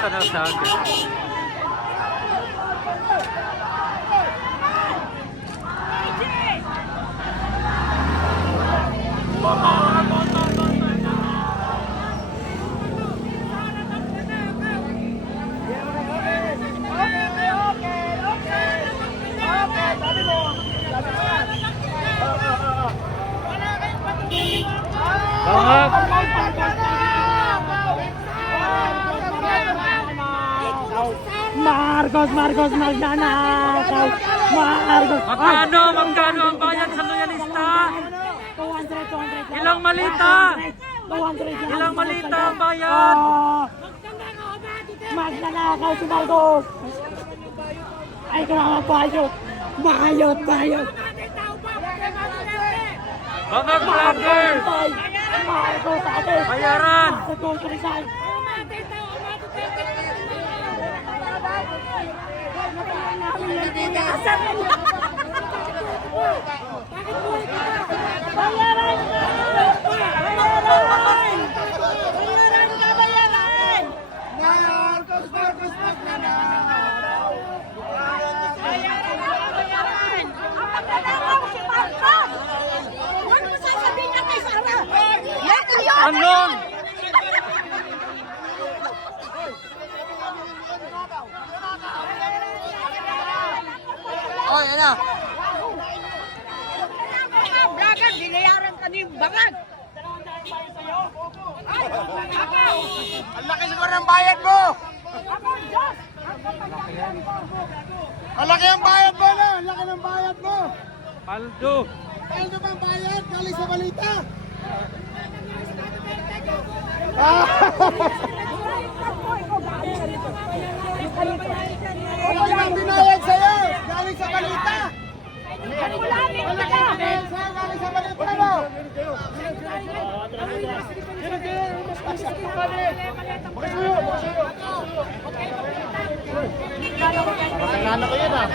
Basta na sa akin. Bangag! Marcos magnanakaw! Marcos! Magkano ang bayad sa loyalista? 200. Ilang malita? 200. Ilang malita ang bayad? Magnanakaw si Marcos! Ay, kailangan bayot! Bayot! Bangag vlogger! Marcos ate! Bayaran! Marcos resign! Anon! Oh, yan na. Vlogger, binayaran ka ni Bangag. Ang laki siguro ng bayad mo. Ang laki ng bayad mo na. Ang laki ng bayad mo. Paldo! Ano bang bayad? Galing sa balita. Ano yung binayad sa'yo? Galing sa balita. Galing sa balita mo. Nana ko yun ah.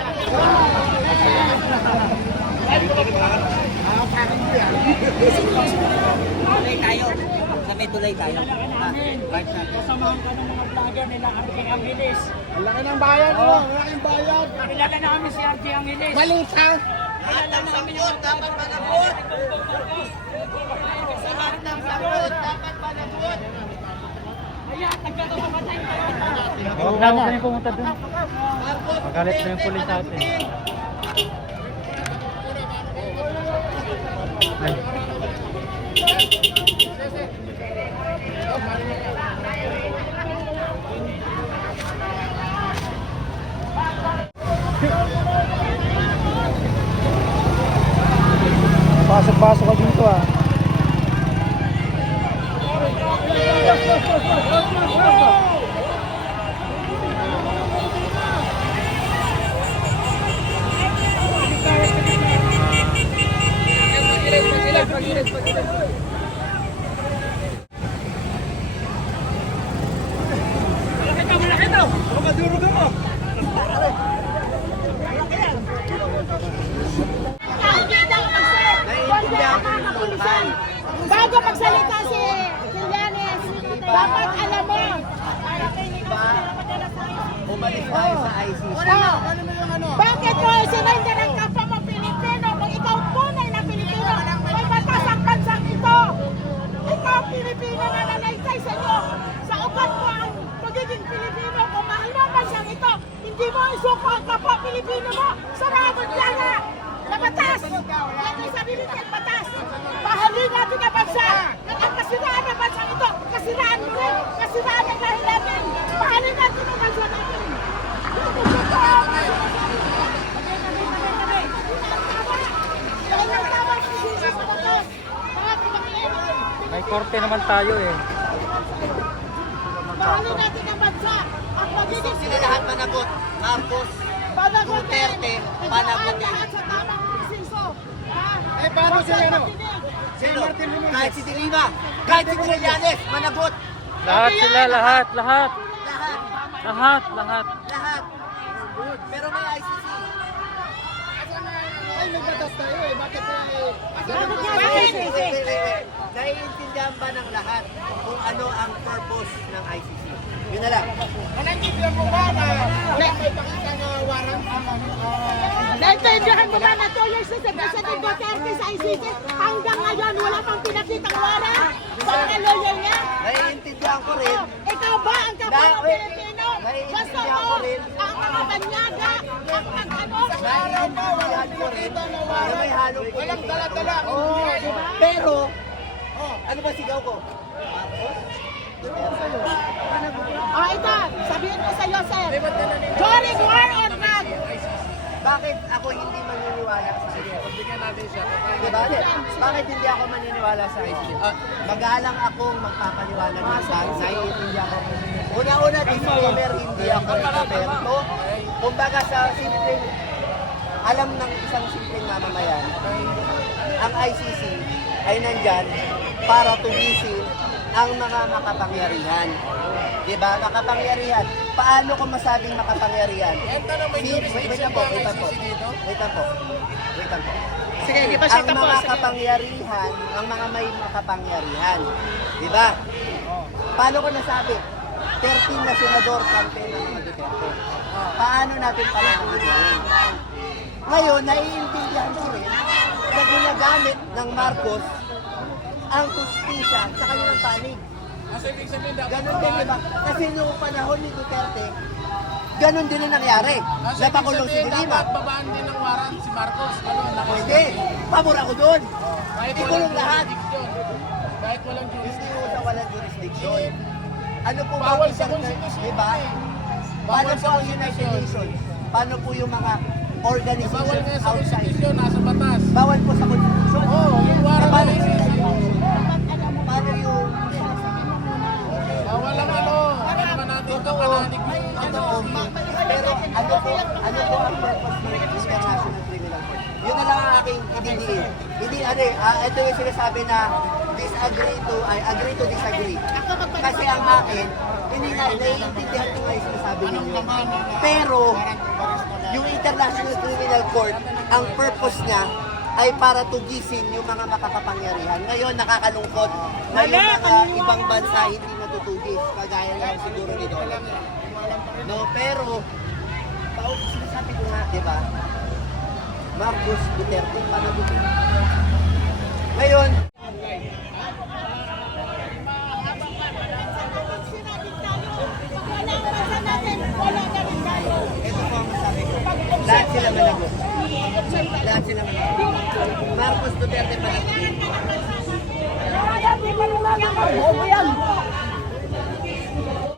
Tulay tayo. Sa may tulay tayo. Kasamahan ka ng mga vlogger nila RJ Angeles. Ang laki ng bayad mo. Ang laki ng bayad. Kilala namin si RJ Angeles. Balita. Lahat ng sagot dapat managot. Sa lahat ng sagot dapat managot. Ayan, nagkakamatay ka. Huwag na kami pumunta doon. Magalit na yung pulis sa atin. Ay. Pasok ka dito ah. Bago magsalita si Trillanes, dapat alam mo. Umalis tayo sa ICC. Bakit mo sinender ang kapwa mo Pilipino kung ikaw tunay na Pilipino? May batas ang bansang ito. Ikaw Pilipino na nanaysay sa iyo. Sa ugat mo ang pagiging Pilipino. Kung mahal mo ang bansang ito, hindi mo isuko ang kapwa Pilipino mo. Sarado niya na batas. Yan ang sabi ng batas. Mahalin natin ang bansa. Ang kasiraan ng bansang ito, kasiraan mo rin. Kasiraan ng dahil natin. Mahalin natin ang bansa natin. May korte naman tayo eh. Mahalin natin ang bansa. Ang pagiging Sila lahat managot. Marcos, panagot Duterte, panagot din. lahat sa tamang proseso. Eh, paano sila no? Sino? Kahit si Dilima, kahit si Trillanes, managot. Lahat sila, lahat. Lahat. Lahat. Pero may ICC. Ay, nagbatas tayo eh. Bakit Wait. Naiintindihan ba ng lahat kung kung ano ang purpose ng ICC. Yun na lang. Nananggigyan mo ba na may pakita na warrant Naintindihan mo ba na 2 years na si President Duterte sa ICC? Hanggang ngayon, wala pang pinakitang warrant sa mga lawyer niya? Naiintindihan ko rin. Ikaw ba ang kapwa Pilipino? Gusto Naiintindihan mo ko rin. ang mga banyaga, ang mag-ano? Naiintindihan ko rin na may halong walang dala-dala. Pero, ano ba sigaw ko? Ito, sabihin ko sa iyo, sir. During war on drugs, Bakit ako hindi maniniwala sa ICC? Diba? Bakit hindi ako maniniwala sa ICC? Magalang akong magpapaliwanag ng bagay. Naiintindihan ko. Una-una, disclaimer, hindi ako eksperto. Kumbaga sa simpleng, alam ng isang simpleng mamamayan, ang ICC ay nandyan para tugisin ang mga makapangyarihan. Diba? Makapangyarihan. Paano ko masabing makapangyarihan? Wait lang po. sige, di ba Ang mga kapangyarihan, ang mga may makapangyarihan. Diba? Paano ko nasabi? 13 na senador campaign ng mga Duterte. Paano natin palalagunin? Ngayon, naiintindihan ko rin na ginagamit ng Marcos ang kustisya sa kanilang panig. Ganon din, diba? Kasi noong panahon ni Duterte, ganon din ang nangyari. Napakulong si Dilima. babaan din ng warrant si Marcos. Pwede. Pabor ako doon. Ikulong lahat. Kahit walang Hindi mo sa walang jurisdiction. Ano po ba Bawal ang sa isang- konstitusyon diba? eh. Paano Bawal po sa ang United konstitusyon. Nations? Paano po yung mga Bawal organization nga sa outside? konstitusyon, nasa batas. Bawal po sa konstitusyon? Oo, yung warrant Paano, ng ICC. paano yung... Bawal ang ano. Ano naman natin ito, kananig yung Pero ano po ang purpose ng International Criminal Court? Yun na lang ang aking itindiin. Hindi ito yung sinasabi na agree to disagree. Kasi ang akin, hindi na naiintindihan ko nga yung sinasabi ninyo. Pero, yung International Criminal Court, ang purpose niya ay para tugisin yung mga makakapangyarihan. Ngayon, nakakalungkot na yung mga ibang bansa hindi natutugis. Kagaya lang siguro nito. No, pero, sinasabi ko nga, di ba? Marcos Duterte panagutin. Ngayon, ito po ang masabi ko. Lahat sila managot. Lahat sila managot. Marcos Duterte panagutin. Bobo yan.